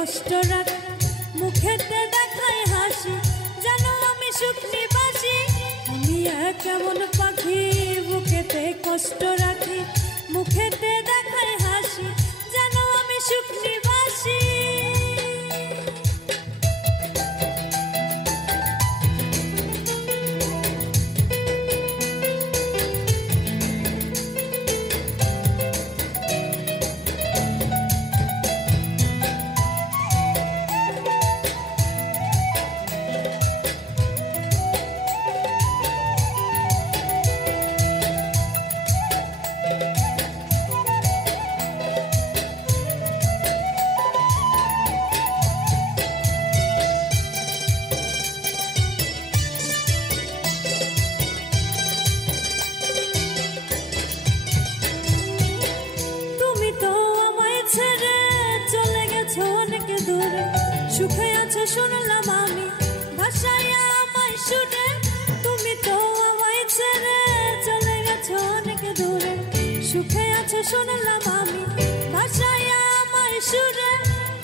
কষ্ট রাখি, মুখেতে দেখায় হাসি, জানো আমি সুখ নিবাসী। আমি কেমন পাখি, বুকেতে কষ্ট রাখি, মুখেতে দেখায় হাসি, জানো আমি সুখ নিবাসী। সুখে আছো শুনলাম আমি, ভাষায় আমায় শুনে, তুমি তো আমায় ছেড়ে চলে গেছো অনেক দূরে। সুখে আছো শুনলাম আমি, ভাষায় আমায় শুনে,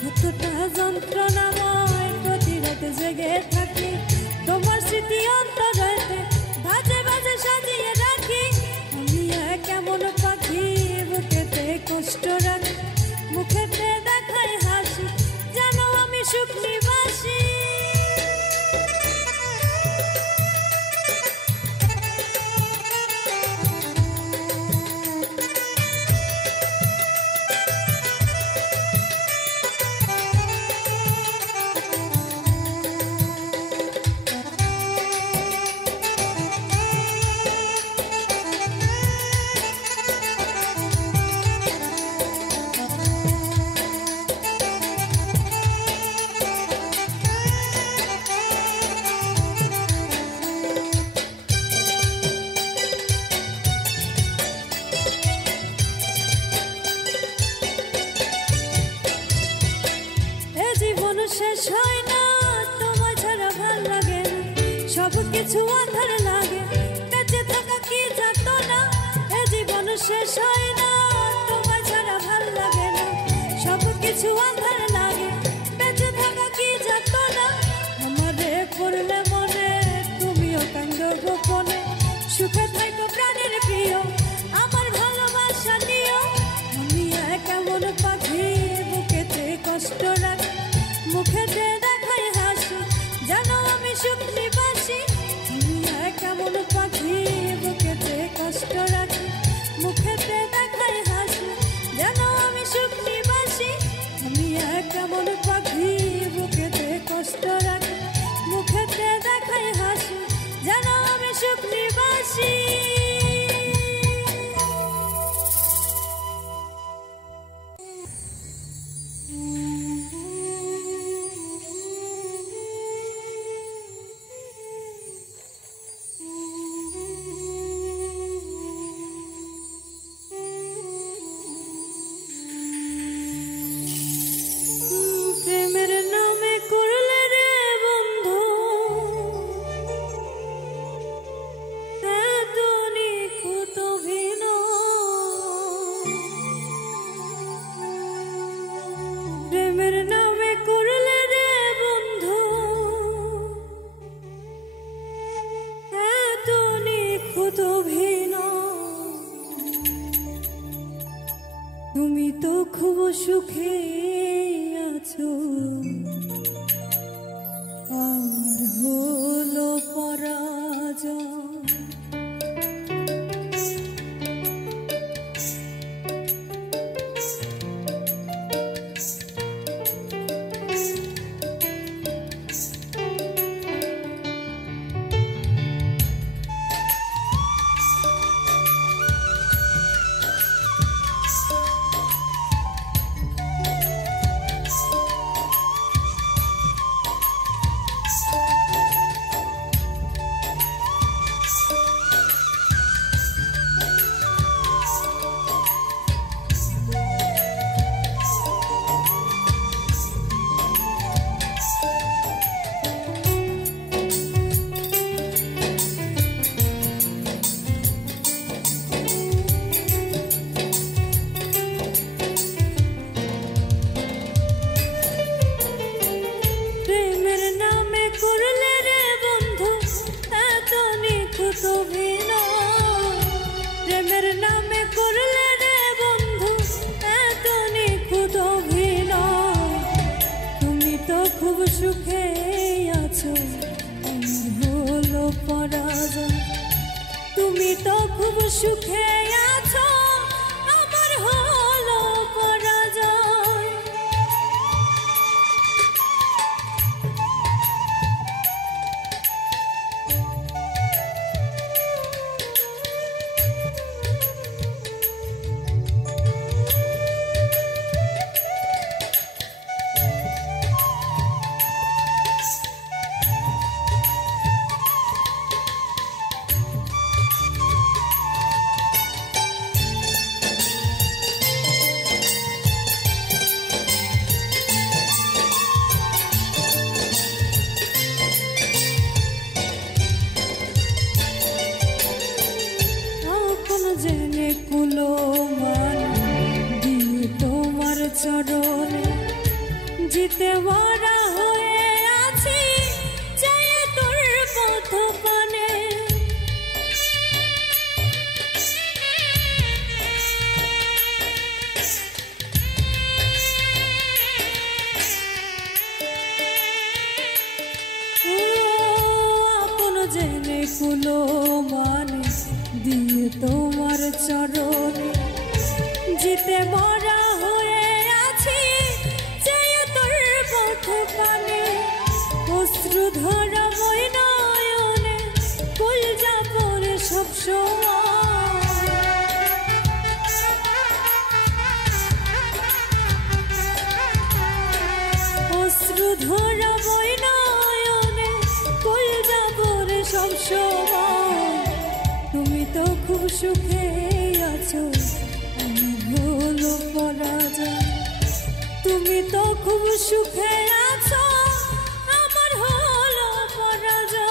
কতটা যন্ত্রণাময় প্রতি রাতে জেগে থাকি, তোমার স্মৃতি অন্তরেতে ভাজে ভাজে সাজিয়ে রাখি। আমি কেমন পাখি, বুকেতে কষ্ট রাখি, মুখেতে দেখায় হাসি, জানো আমি সুখ নিবাসী। শেষ হয় না তোমায় ছাড়া ভাল লাগে না, সব কিছু আধার লাগে, বেঁচে থাকা কি যাত না। এ জীবন শেষ হয় না তোমায় ছাড়া ভাল লাগে না, সব কিছু আধার লাগে, বেঁচে থাকা কি যাত না। আমারে পড়লে মনে তুমিও কান্দ গোপনে, সুখে থাকো প্রাণের প্রিয়, আমার ভালোবাসা নিও। আমি কেমন পাখি, বুকেতে কষ্ট রাখি, মুখেতে দেখায় হাসি, জানো আমি সুখ নিবাসী। তুমি কেমন পাখি, বুকেতে কষ্ট রাখি, মুখেতে দেখায় হাসি, জানো আমি সুখ নিবাসী। আমি তো খুব সুখে আছো, আমার হলো পরাজয়। জেনে কুলো মন দিয়ে তোমার চরণে জিতে মরা হয়ে আছি, চাই তোর পথ পানে। আপন জেনে কুলো মানে দিয়ে তোমার চরণে জিতে মরা হয়ে আছি, চাই তোর পথ পানে। অশ্রু ধরা মই নয়নে কলজা পড়ে সব সময়, অশ্রু ধরা মই নয়নে কলজা পড়ে সব সময়। তুমি তো খুব সুখে আছো, আমার হলো পরাজয়। তুমি তো খুব সুখে আছো, আমার হলো পরাজয়।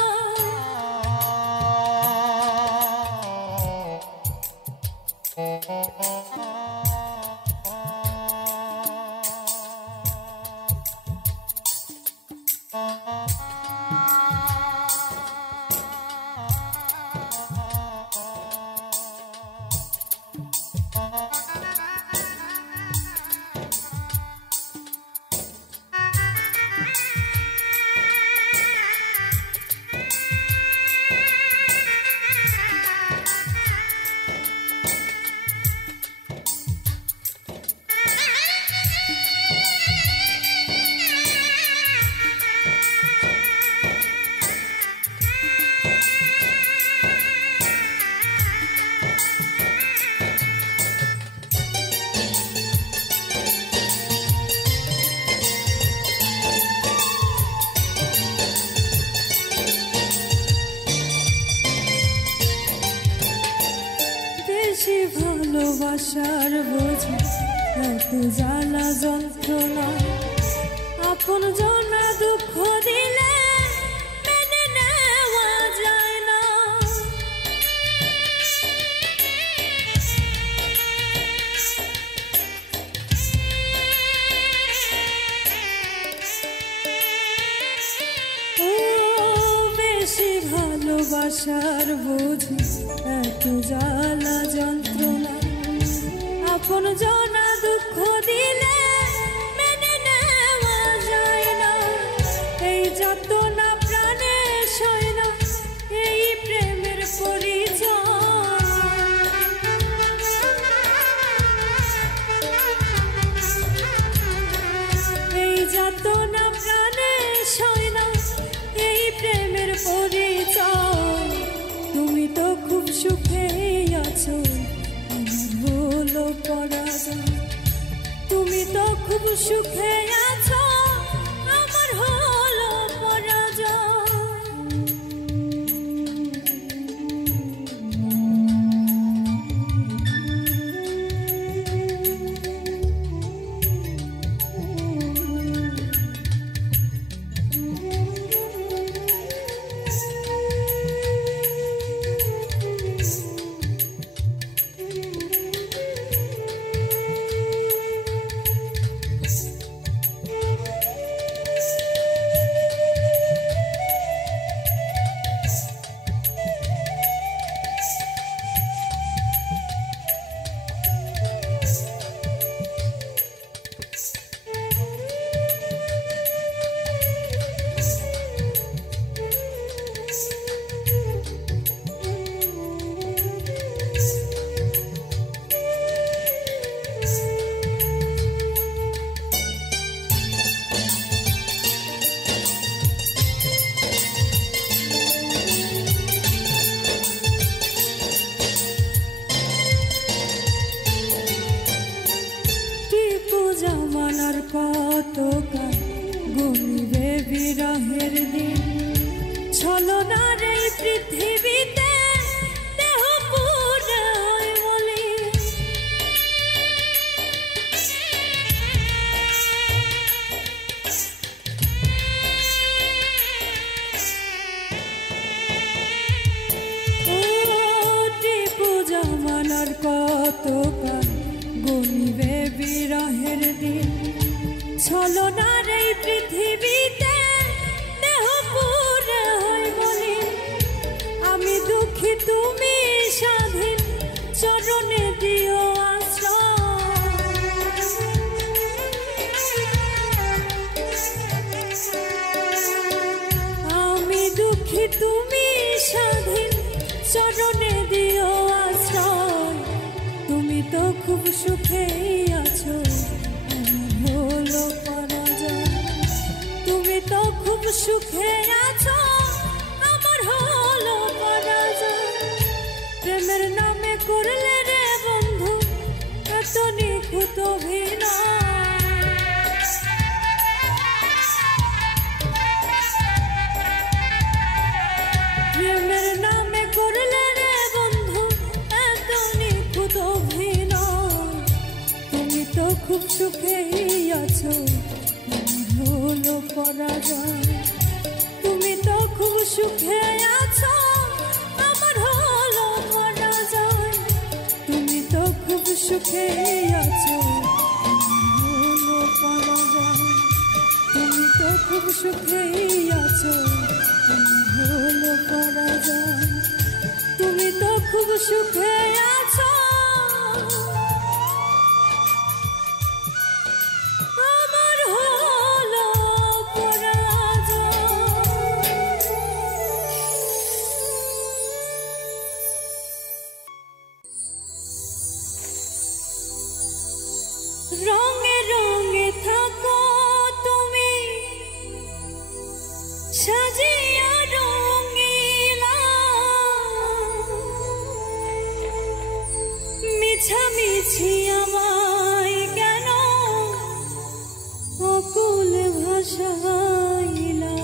বেশি ভালোবাসার বোঝা এত জ্বালা যন্ত্রণা, আপন জনা দুঃখ দিলে মেনে নেওয়া যায় না। ও বেশি ভালোবাসার বোঝা এত জ্বালা যন্ত্রণা, আপন জনা দুঃখ দিলে মেনে নেওয়া যায় না। এই যাতনা প্রাণে সয় না, এই প্রেমের পরিচয়। এই যাতনা প্রাণে সয় না, এই প্রেমের পরিচয়। তুমি তো খুব সুখে আছো, আমার হলো পরাজয়। তুমি তো খুব সুখে আছো, আমার হলো পরাজয়। কতকাল গুনবে বিরহের দিন ছলনার এই পৃথিবীতে দেহ পুরে বলি ও টিপু জামানার কতকাল গুনবে বিরহের দিন ছলনার এই পৃথিবীতে দেহ পুরে হয় বলি আমি দুঃখী তুমি স্বাধীন চরণে দিও আমি দুঃখী তুমি স্বাধীন চরণে দিও আশ্রয় তুমি তো খুব সুখেই আছো হলো পরাজয় তুমি তো খুব সুখে আছো আমার হলো পরাজয় প্রেমের নামে করলে রে বন্ধু এত নিখুঁত অভিনয় প্রেমের নামে করলে রে বন্ধু এত নিখুঁত অভিনয় তুমি তো খুব সুখেই আছো হলো পরাজয় তুমি তো খুব সুখে আছো আমার হলো পরাজয় তুমি তো খুব সুখেই আছো হলো পরাজয় তুমি তো খুব সুখেই আছো হলো পরাজয় তুমি তো খুব সুখে আছো আমার হলো পরাজয় রঙে রঙে থাকো তুমি সাজিয়া রঙিলা মিছামিছি আমায় কেন অকুল ভাষাইলা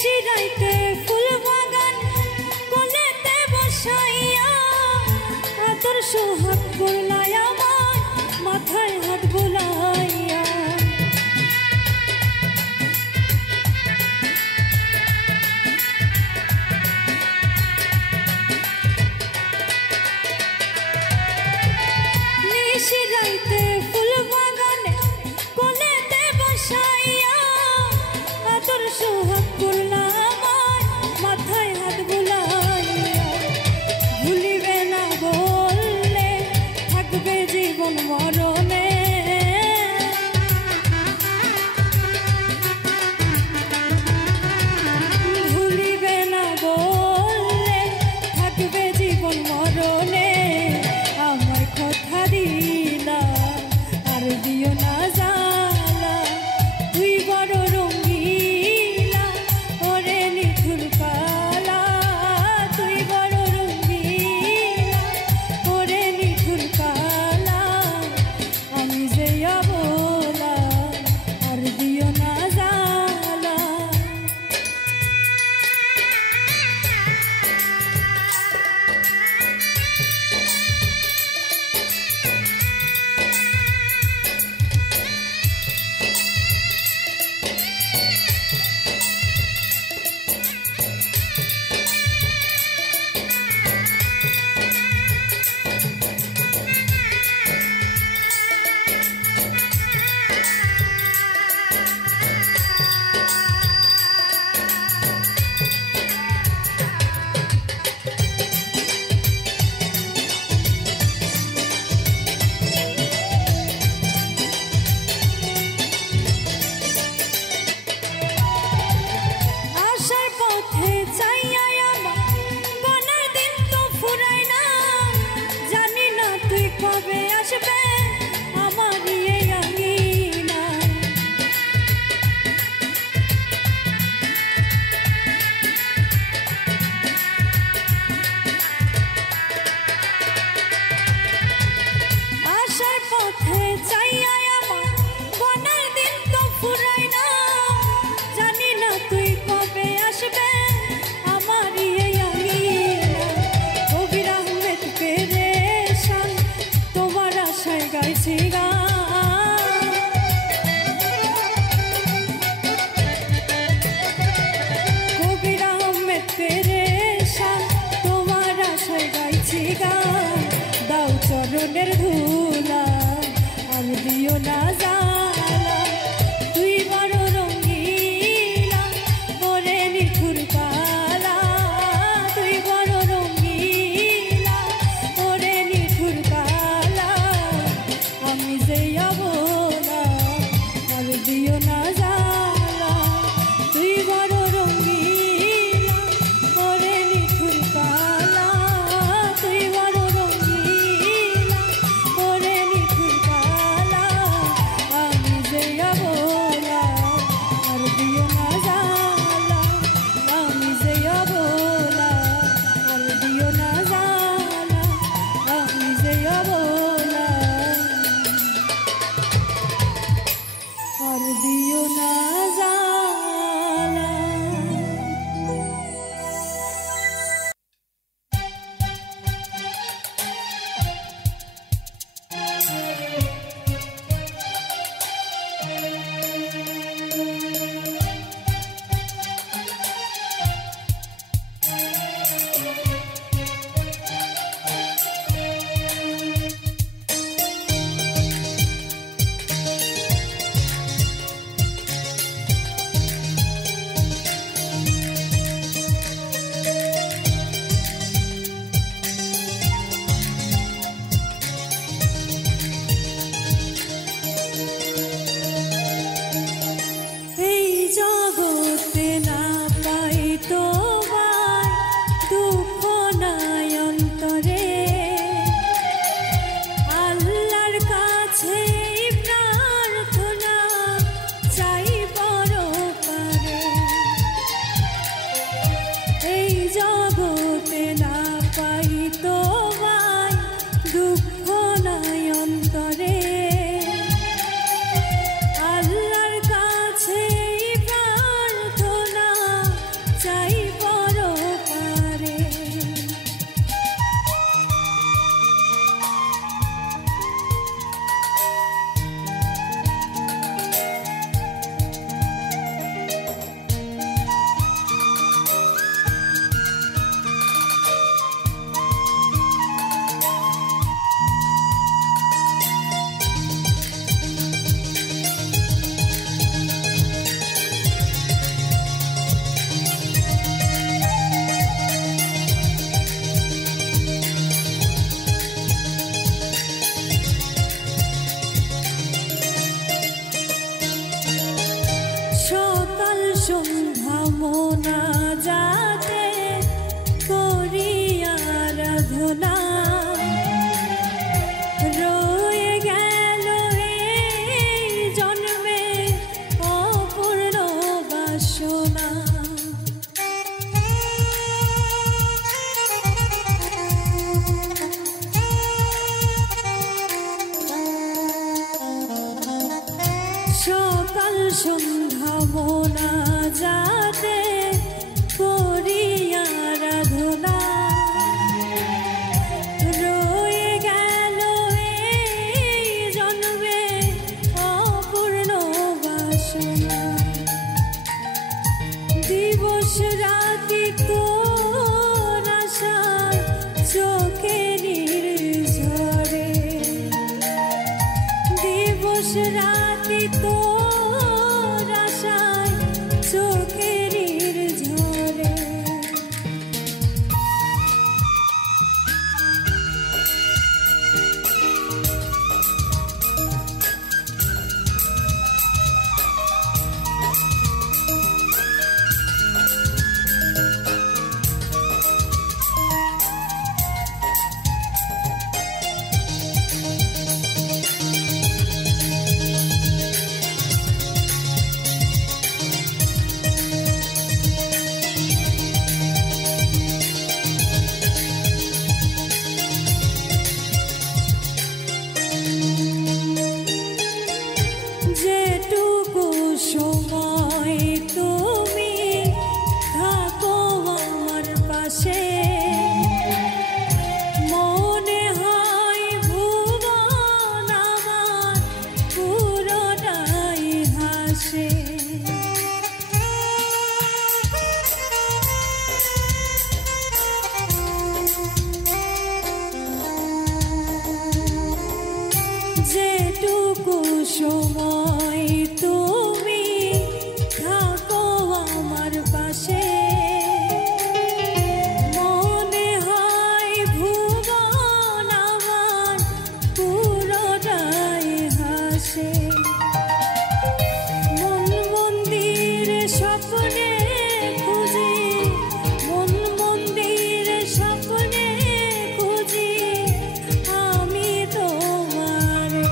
নিশিরাইতে ফুল বাগান কোলেতে বসাইয়া আদর সোহাগ করলাই আমার মাথায় হাত বুলাইয়া নিশিরাইতে ফুল বাগানে কোলেতে বসাইয়া আদর সোহাগ করলা আমার মাথায় হাত বুলাইয়া ভুলিবে না বললে থাকবে জীবন মরণে ভুলিবে না বললে থাকবে জীবন মরণে আমার কথা দিলা আর দিও না জালা তুই বড় রঙিলা ওরে নিঠুর কালা তুই বড় রঙিলা ওরে নিঠুর কালা আমি যে অবলা আর দিও না জালা দাও চরণের ধুলা আর দিও না জালা তুই বড় রঙিলা ওরে নিঠুর কালা তুই বড় রঙিলা ওরে নিঠুর কালা আমি যে অবলা আর দিও না জালা তুই বড় রঙিলা ওরে নিঠুর কালা তুই বড় রঙিলা ওরে নিঠুর কালা আমি যে অবলা আর দিও না জালা আমি যে অবলা আর দিও না জালা আমি যে অবলা আর দিও না জালা সন্ধ্যা মোনাজাতে করি আরাধনা রয়ে গেল এই জন্মে অপূর্ণ বাসনা সকাল সন্ধ্যা মোনাজাতে করি আরাধনা রয়ে গেল এই জন্মে অপূর্ণ বাসনা দিবস রাতি তোর আশায় চোখে নির্ঝরে দিবস রাতি তোর আশায় চোখে নির্ঝরে যেটুকু সময় তুমি থাকো আমার পাশে মনে হয় ভুবন আমার পুরোটাই হাসে যেটুকু সময় তুমি থাকো আমার পাশে মনে হয় ভুবন আমার পুরোটাই হাসে মন মন্দিরে স্বপ্নে খুঁজি মন মন্দিরে স্বপ্নে খুঁজি আমি তোমারে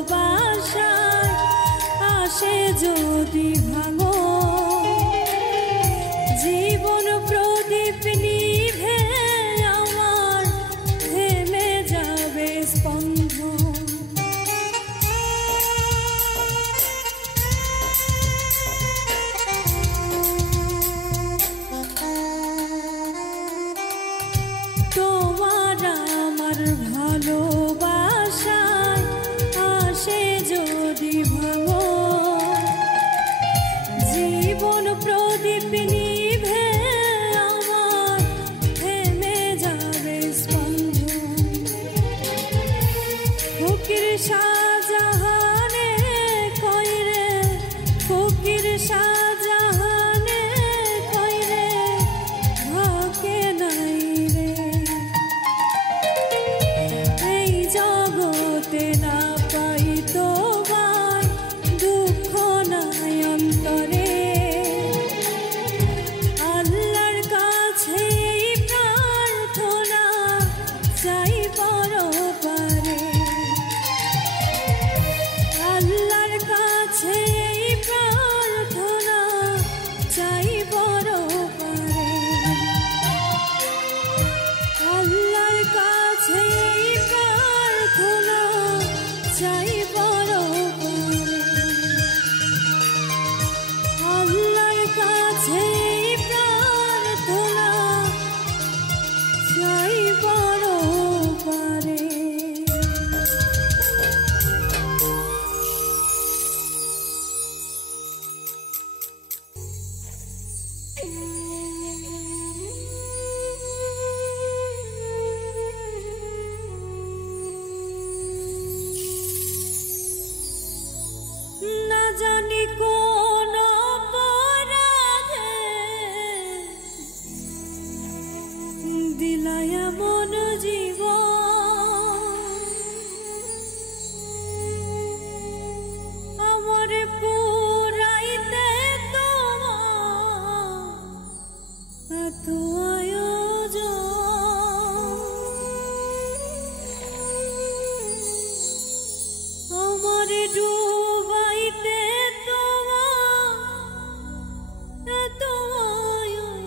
ভালোবাসায় আসে যদি ভাঙো জীবন প্রদীপ নিভে আমার থেমে যাবে স্পন্দন তোমার আমার ভালোবাসায় আসে যদি ভাঙো জীবন প্রদীপ নিভে আমার থেমে যাবে স্পন্দন ফকির শাহজাহানে কইরে ফকির শাহজাহানে কইরে ভাকে নাই রে এই জগতে না পাই তোমার দুঃখ নাই অন্তরে আল্লাহর কাছে এই প্রার্থনা চাই পরপারে আমারে ডুবাইতে তোমার এত আয়োজন।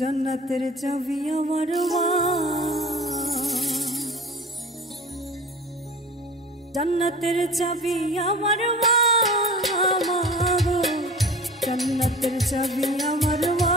जन्नतेर चाबी आमार मा, जन्नतेर चाबी आमार मा गो, जन्नतेर चाबी आमार मा।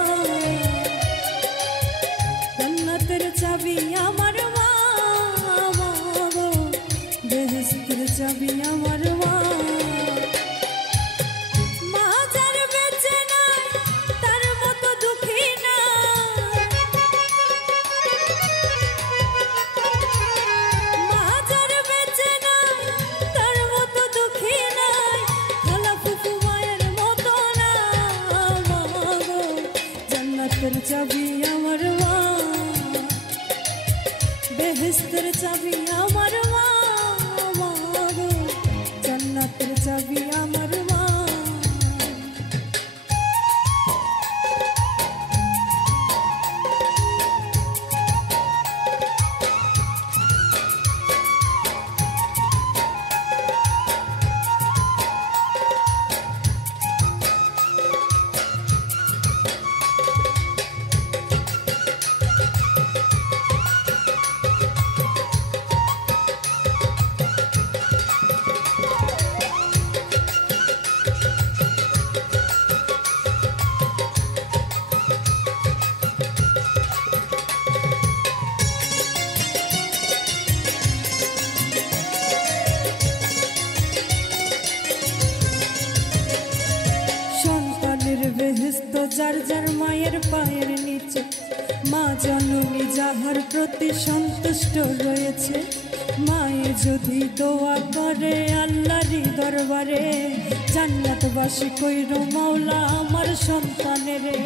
জান্নাতের চাবি আমার মা, বেহেশতের চাবি আমার মা, মা গো জান্নাতের চাবি আমার মা। বেহেশত যার যার মায়ের পায়ের নিচে, মা জননী যাহার প্রতি সন্তুষ্ট রয়েছে। মায়ে যদি দোয়া করে আল্লাহরই দরবারে, জান্নাতবাসী কইরো মাওলা আমার সন্তানেরে।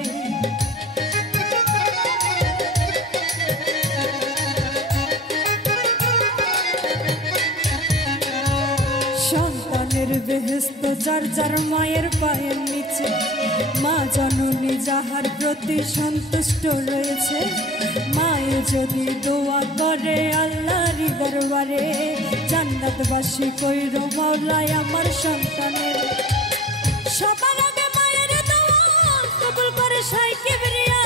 সন্তানের বেহেশত যার যার মায়ের পায়ের নিচে, মা জননী যাহার প্রতি সন্তুষ্ট রয়েছে। মায়ে যদি দোয়া করে আল্লাহরই দরবারে, জান্নাতবাসী কইরো মাওলা আমার সন্তানের। সবার আগে মায়ের দোয়া কবুল করে শাইখ কিবরিয়া,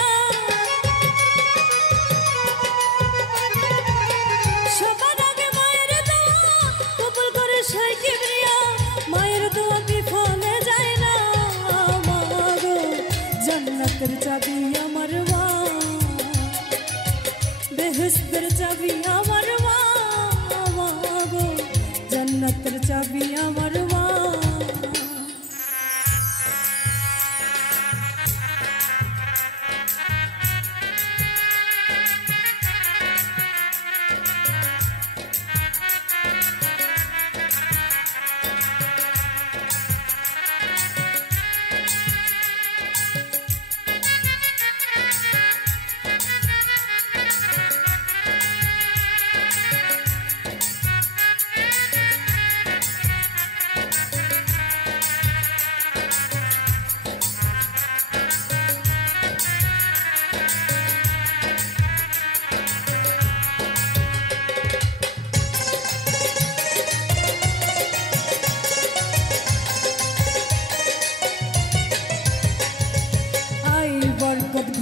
সবার আগে মায়ের দোয়া কবুল করে শাইখ কিবরিয়া। মায়ের দোয়া বিফলে যায় না মা গো জান্নাতের চাবি আমার মা, বেহেশতের চাবি আমার মা, মা গো জান্নাতের চাবি আমার মা।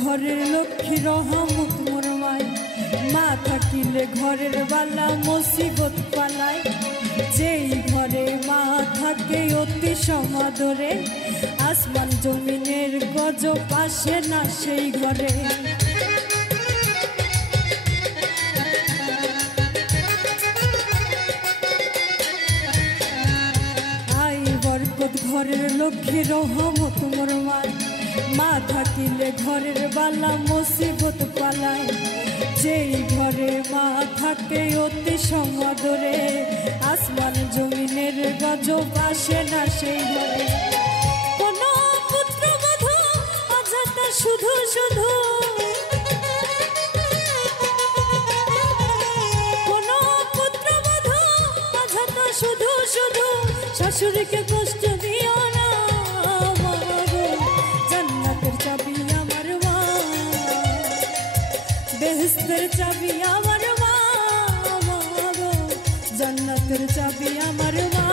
ঘরের লক্ষ্মী রহমত মোর মাই, মা থাকিলে ঘরের বালা মুসিবত পালায়। যেই ঘরে মা থাকে অতি সমাদরে, আসমান জমিনের গজব আসে না সেই ঘরে। আই বরকত ঘরের লক্ষ্মী রহমত মোর মাই, মা থাকিলে ঘরের বালা মুসিবত পালায়। যেই ঘরে মা থাকে অতি সমাদরে, আসমান জমিনের গজব আসে না সেই ঘরে। কোন পুত্রবধূ অযথা শুধু শুধু, কোন পুত্রবধূ অযথা শুধু শুধু শাশুড়িকে কষ্ট দিও না মা গো জান্নাতের চাবি আমার মা, বেহেশতের চাবি আমার মা, মা গো জান্নাতের চাবি আমার মা।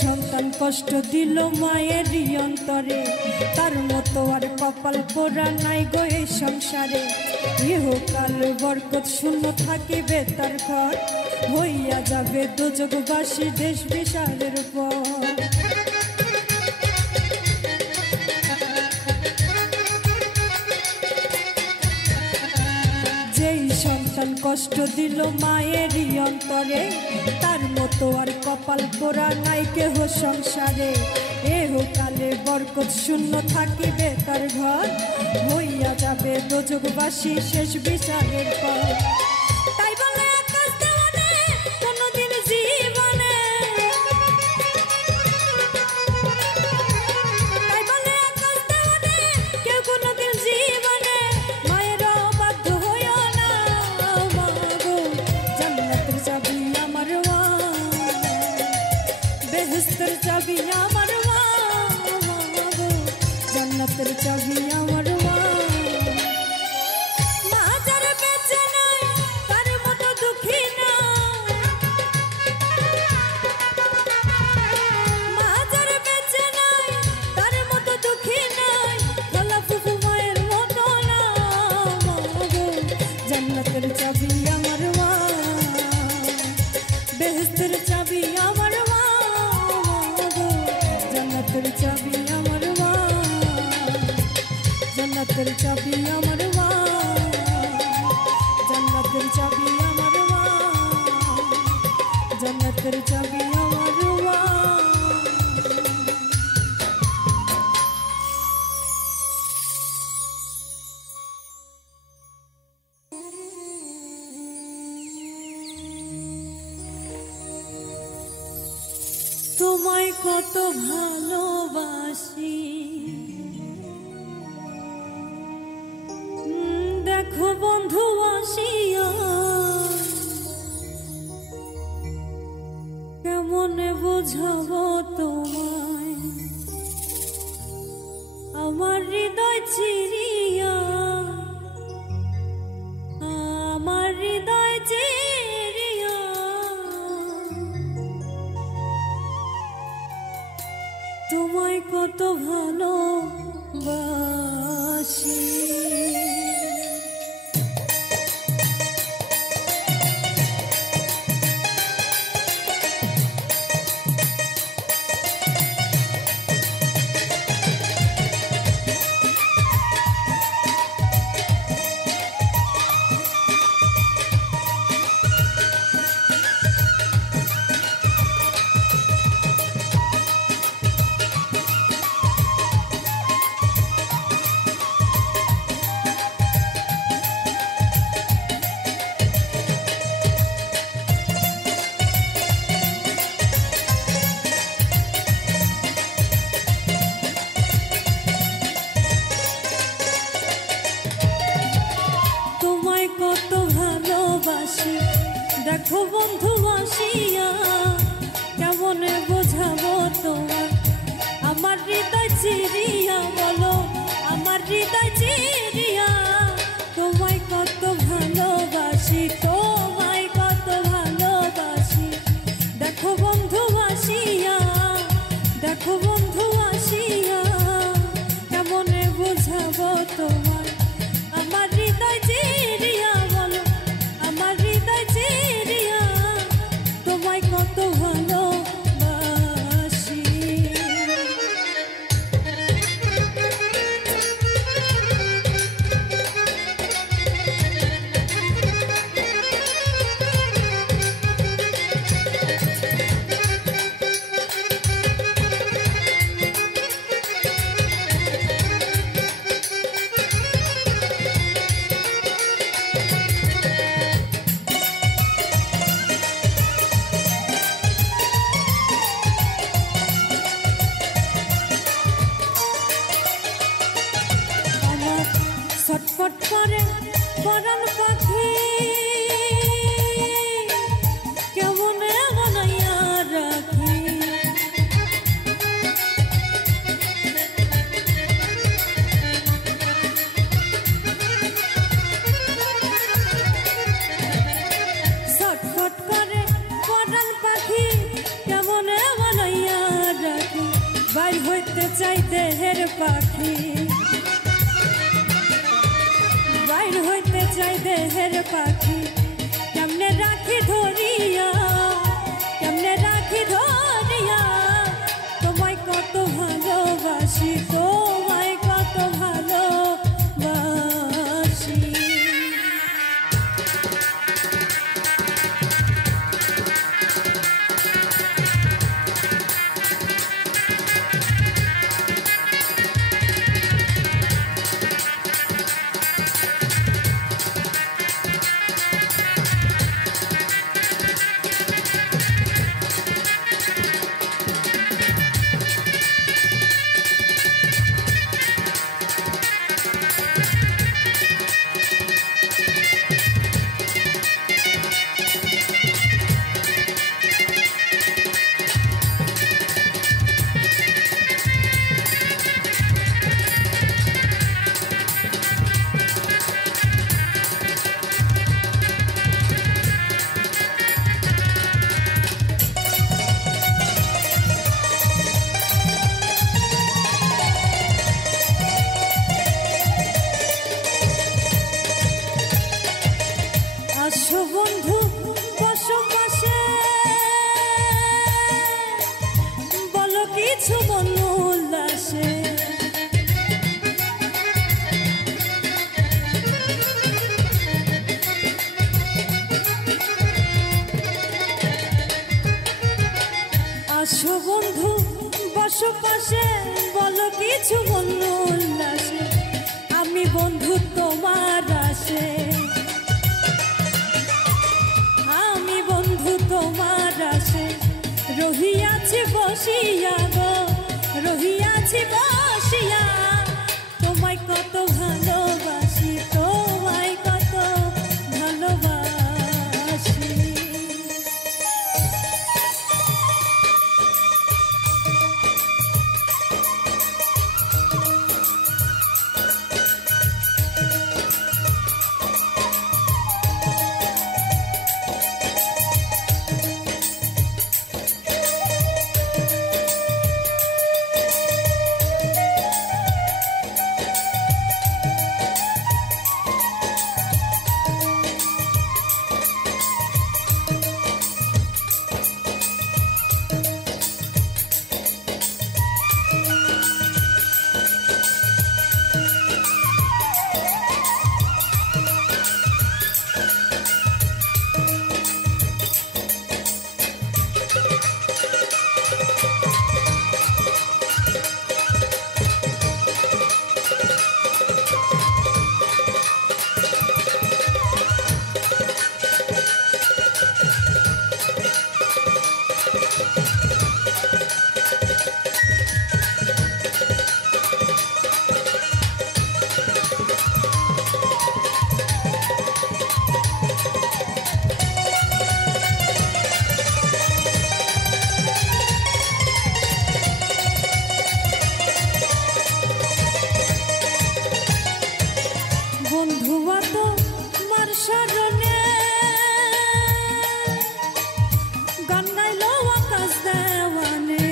সন্তান কষ্ট দিল মায়েরই অন্তরে, তার মতো আর কপাল পোড়া নাই গো এই সংসারে। ইহকাল বরকত শূন্য থাকিবে তার ঘর, হইয়া যাবে দোজখবাসী দেশ বিচারের পর। যেই সন্তান কষ্ট দিল মায়েরই অন্তরে, তার মতো আর কপাল পোড়া নাই কেহ সংসারে। এহকালে বরকত শূন্য থাকিবে তার ঘর, হইয়া যাবে দোজখবাসী শেষ বিচারের পর। তাই বলে আকাশ দেওয়ানে কোনদিন জীবনে, তাই বলে আকাশ দেওয়ানে কেউ কোনদিন জীবনে মায়ের বাধ্য হইও না মাগো। জান্নাতের চাবি আমার মা, বেহেশতের চাবি আমার মা মাগো, জান্নাতের চাবি আমার মা। মা যার বেঁচে নাই তার মতো দুঃখী না, মা যার বেঁচে নাই তার মতো দুঃখী নাই, খালা ফুফু মায়ের মতো না মাগো। জান্নাতের চাবি আমার মা, বেহেশতের চাবি আমার মা মাগো, জান্নাতের চাবি আমার মা, জান্নাতের চাবি আমার মা, জান্নাতের চাবি আমার মা, জান্নাতের চাবি আমার মা। তোমায় কত ভালোবাসি দেখো বন্ধু আসিয়া, কেমনে বোঝাবো তোমায় আমার হৃদয় চিরিয়া, আমার হৃদয় চিরিয়া। তোমায় কত ভালোবাসি। কত ভালোবাসি দেখো বন্ধু আসিয়া, কেমনে বোঝাবো তোমার আমার হৃদয় চিরিয়া, বলো আমার হৃদয় চিরিয়া। তোমায় কত ভালোবাসি, তোমায় কত ভালোবাসি দেখো বন্ধু আসিয়া, দেখো বন্ধু আসিয়া, কেমনে বোঝাবো তোমার আমার হৃদয় চিরিয়া, বলো আমার হৃদয় চিরিয়া। তোমায় কত ভালোবাসি। ছটফট করে পরাণ পাখি, কেমনে বানাইয়া রাখি, ছটফট করে পরাণ পাখি, কেমনে বানাইয়া বাইর হইতে চাই দেহের পাখি, বাইর হইতে চাই দেহের পাখি, কেমনে রাখি ধরিয়া, কেমনে রাখি ধরিয়া, তোমায় কত ভালোবাসি, তোমায় কত ভালোবাসি। আসো বন্ধু বসো পাশে, বলো কিছু মন উল্লাসে, আসো বন্ধু বসো পাশে, বলো কিছু মন উল্লাসে, আমি বন্ধু তোমার আসে, তোমার আসে রহিয়াছি বসিয়া গো, রহিয়াছি বসিয়া, তোমায় কত ভালোবাসি, তোমায় কত ভালোবাসি। বন্ধুয়া তোমার শরণে গান গাইল আকাশ দেওয়ানে,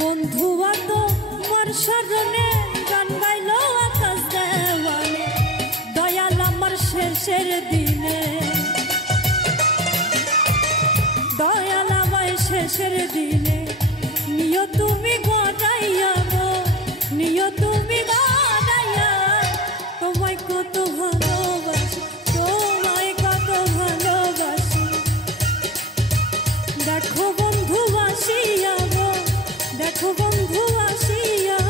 বন্ধুয়া তোমার শরণে গান গাইল আকাশ দেওয়ানে, দয়াল আমার শেষের দিনে, দয়াল আমায় শেষের দিনে, নিও তুমি গড়াইয়া গো, নিও তুমি গড়াইয়া, তোমায় কত ভালোবাসি, তোমায় কত ভালোবাসি। দেখো বন্ধু আসিয়া গো, দেখো বন্ধু আসিয়া,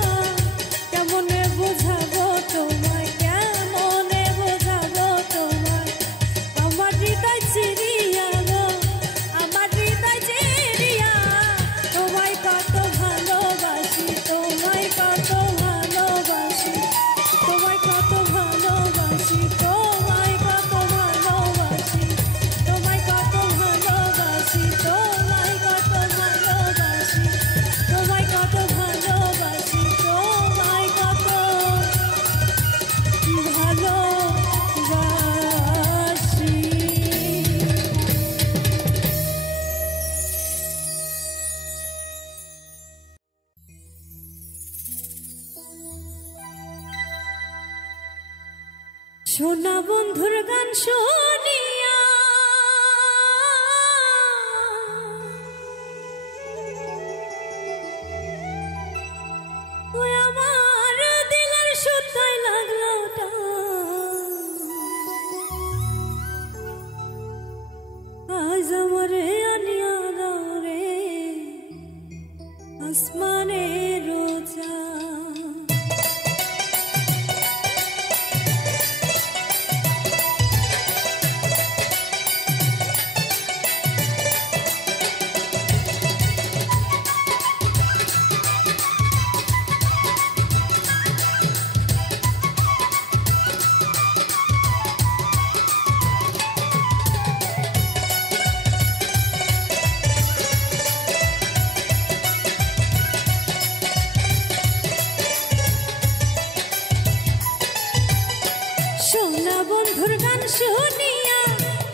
কেমনে বোঝাবো তোমায়, কেমনে বোঝাবো তোমায়, আমার হৃদয় চিরিয়া গো, আমার হৃদয় চিরিয়া, তোমায় কত ভালোবাসি, তোমায় কত ভালোবাসি, তোমায় কত ভালোবাসি, তোমায় কত ভালোবাসি, তোমায় কত ভালোবাসি, তোমায় কত ভালোবাসি, তোমায় কত ভালোবাসি, তোমায় কত সোনা বন্ধুর গান শুনিয়া ওই আমার দিলের সুতায় লাগলো আজ আমারে আনিয়া দাও রে আসমানের রোজা। সোনা বন্ধুর গান শুনিয়া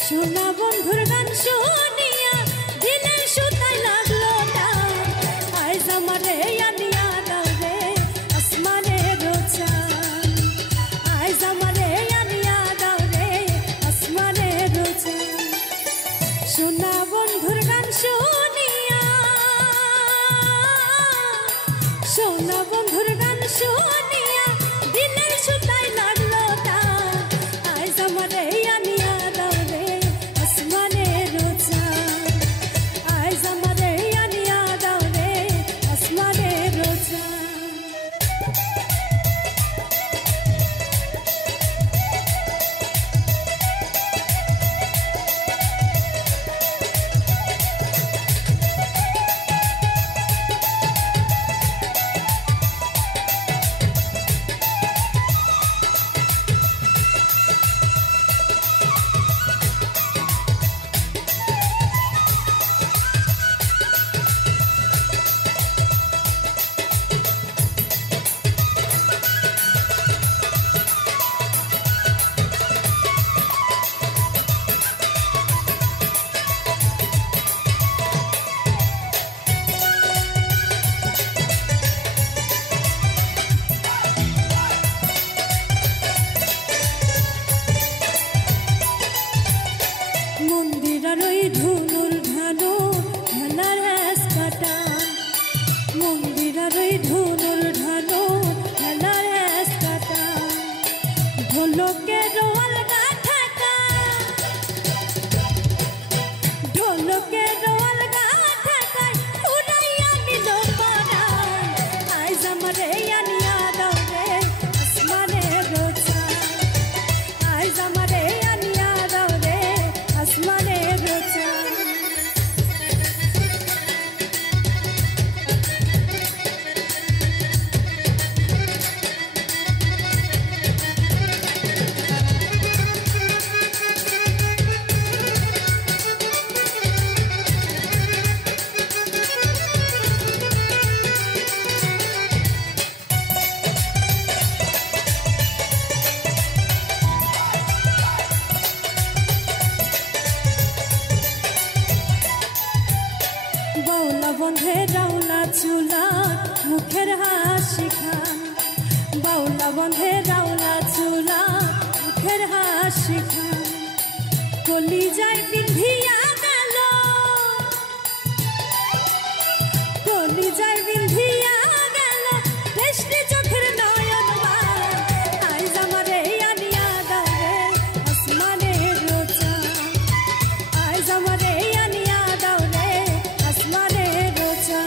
সোনা বন্ধুর গান শুনিয়া দিলের সুতায় লাগলো টান আজ আমারে আনিয়া দাও রে আসমানের রোজা। আজ আমারে আনিয়া দাও রে আসমানের রোজা। সোনা বন্ধুর গান শুনিয়া সোনা বন্ধুর গান শুনিয়া দিলের সুতায় লাগলো টান আজ আমারে আনিয়া দাও রে আসমানের রোজা। আজ আমারে আনিয়া দাও রে আসমানের রোজা। মন্দিরার ওই ধুনুর ধানো ঢালার হাস কাটা মন্দিরার ওই ধুনুর ধানো ঢালার হাস কাটা ঢোলকের আলগা ঠাকা ঢোলকের আলগা ঠাকায় উড়াইয়া নিল পরাণ আজ আমারে আনিয়া দাও রে আসমানের রোজা। আজ আমারে আনিয়া দাও রে আসমানের রোজা। বাউলা বন্ধে রাউলা চুলা মুখের হাসি খান বাউলা বন্ধে রাউলা চুলা মুখের হাসি খান কলি যায় বিন্ধিয়া গেল কলি যায় বিন্ধিয়া গেল দেশটি চোখের নয়ন আজ আমারে আনিয়া দাও রে আসমানের রোজা। আজ আমারে আনিয়া দাও রে আসমানের রোজা।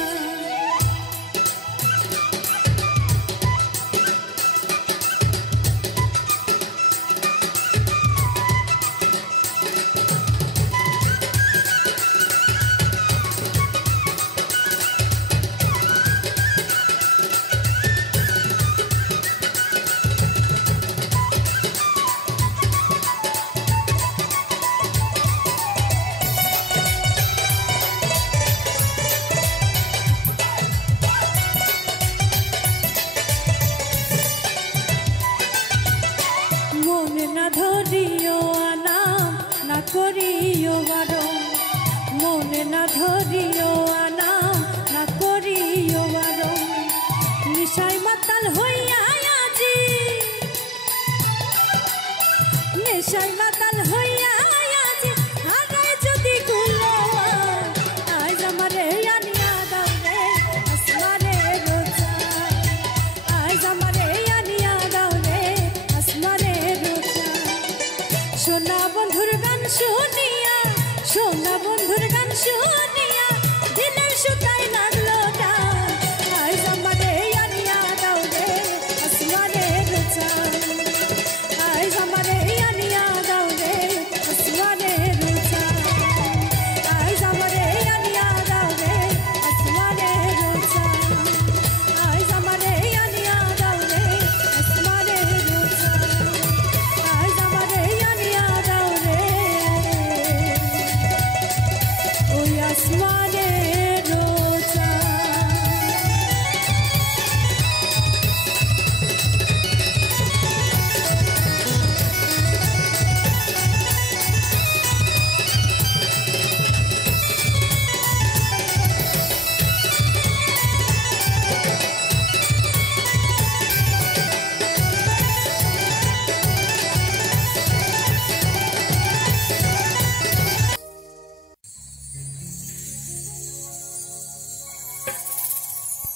মনে না ধরিও আনাম না করিও বারণ মনে না ধরিও আনাম না করিও বারণ নিশায় মাতাল হইয়া আজি নেশায় মাতাল হইয়া আজি হারায় যদি গুলো আজ আমারে আনিয়া দাও রে আসমানে রোজা আজ আমারে আনিয়া দাও রে আসমানে রোজা সোনা বন্ধুর গান শুনিয়া সোনা বন্ধুর গান শুনিয়া দিনের সুতায় লাগলো না আজ আমারে আনিয়া দাও রে আসমানে রোজা আজ আমারে আনিয়া দাও রে আসমানে রোজা আজ আমারে আনিয়া দাও রে আসমানে রোজা আজ আমারে আনিয়া দাও রে আসমানে রোজা আজ আমারে আনিয়া দাও রে ওই আসমানে রোজা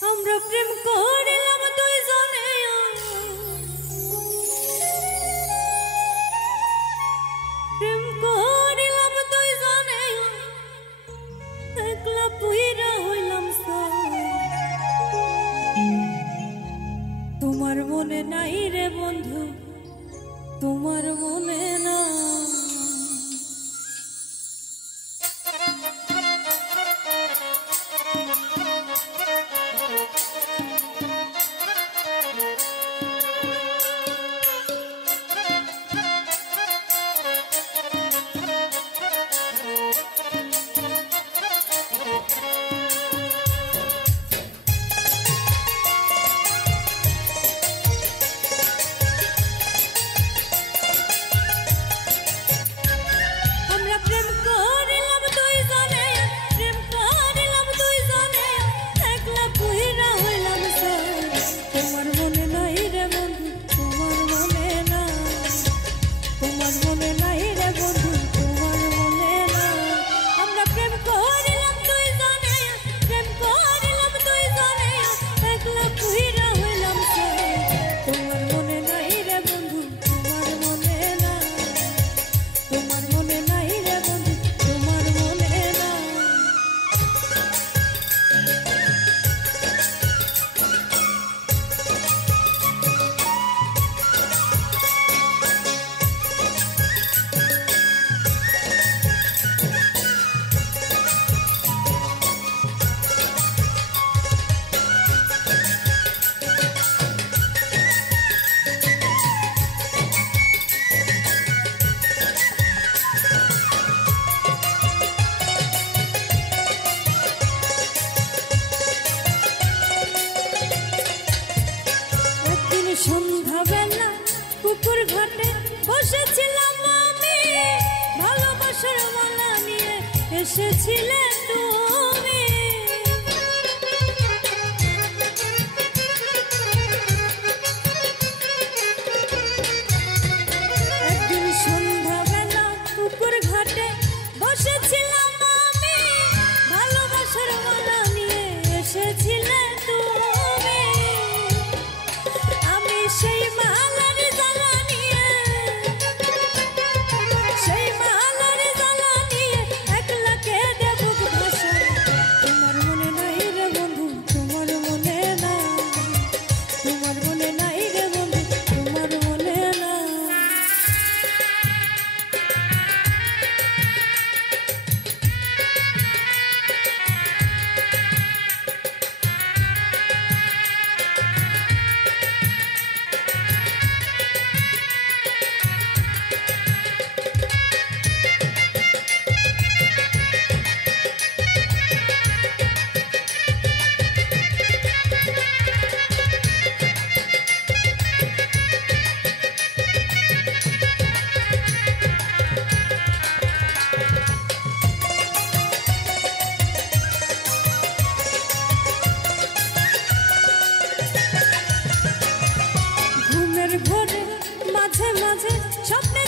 আমরা প্রেম করিলাম দুইজনে প্রেম করিলাম দুইজনে একলা পুইরা হইলাম তোমার মনে নাই রে বন্ধু তোমার মনে না সন্ধ্যাবেলা পুকুর ঘাটে বসেছিলাম আমি ভালোবাসার মালা নিয়ে এসেছিলে তুমি একদিন সন্ধ্যাবেলা পুকুর ঘাটে বসেছিলাম আমি ভালোবাসার মালা নিয়ে এসেছিলে তুমি সেই মালার জ্বালা নিয়ে সেই মালার জ্বালা নিয়ে একলা কেঁদে বুক ভাসাই তোমার মনে নাই রে বন্ধু তোমার মনে না তোমার মনে নাই রে বন্ধু তোমার মনে না ভোরে মাঝে মাঝে স্বপ্নে